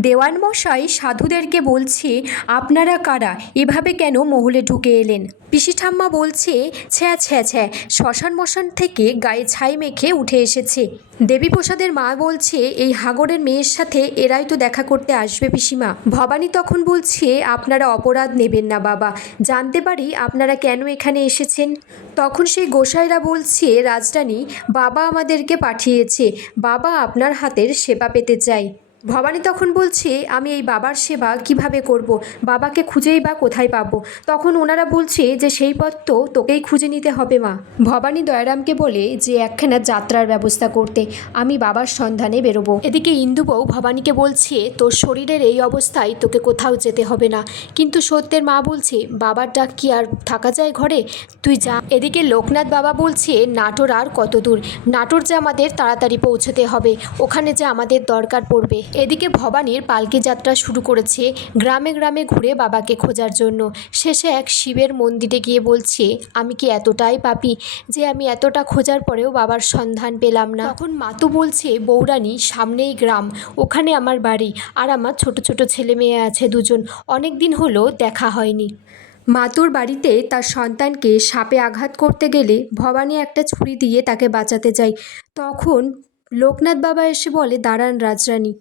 দেওয়ান মশাই সাধুদেরকে বলছে, আপনারা কারা? এভাবে কেন মহলে ঢুকে এলেন? পিসি ঠাম্মা বলছে, ছ্যা ছ্যা ছ্যা শ্মশান মশান থেকে গায়ে ছাই মেখে উঠে এসেছে। দেবীপ্রসাদের মা বলছে, এই হাগরের মেয়ের সাথে এরাই তো দেখা করতে আসবে পিসিমা। ভবানী তখন বলছে, আপনারা অপরাধ নেবেন না বাবা। জানতে পারি আপনারা কেন এখানে এসেছেন? তখন সেই গোসাইরা বলছে, রাজরানী, বাবা আমাদেরকে পাঠিয়েছে। বাবা আপনার হাতের সেবা পেতে চাই ভবানী তখন বলছে, আমি এই বাবার সেবা কীভাবে করব? বাবাকে খুঁজেই বা কোথায় পাবো? তখন ওনারা বলছে যে, সেই পথ তো তোকেই খুঁজে নিতে হবে মা। ভবানী দয়ারামকে বলে যে, একখানা যাত্রার ব্যবস্থা করতে, আমি বাবার সন্ধানে বেরোবো। এদিকে ইন্দুবউ ভবানীকে বলছে, তোর শরীরের এই অবস্থায় তোকে কোথাও যেতে হবে না। কিন্তু সত্যের মা বলছে, বাবার ডাক কি আর থাকা যায় ঘরে? তুই যা। এদিকে লোকনাথ বাবা বলছে, নাটোর আর কত দূর? নাটোর যে আমাদের তাড়াতাড়ি পৌঁছতে হবে, ওখানে যে আমাদের দরকার পড়বে। এদিকে ভবানীর পালকি যাত্রা শুরু করেছে গ্রামে গ্রামে ঘুরে বাবাকে খোঁজার জন্য। শেষে এক শিবের মন্দিরে গিয়ে বলছে, আমি কি এতটাই পাপি যে আমি এতটা খোঁজার পরেও বাবার সন্ধান পেলাম না? তখন মাতু বলছে বৌরানী সামনেই গ্রাম, ওখানে আমার বাড়ি, আর আমার ছোট ছোট ছেলে মেয়ে আছে দুজন, অনেক দিন হলো দেখা হয়নি। মাতুর বাড়িতে তার সন্তানকে সাপে আঘাত করতে গেলে ভবানী একটা ছুরি দিয়ে তাকে বাঁচাতে যায়। তখন লোকনাথ বাবা এসে বলে, দাঁড়ান রাজরানী।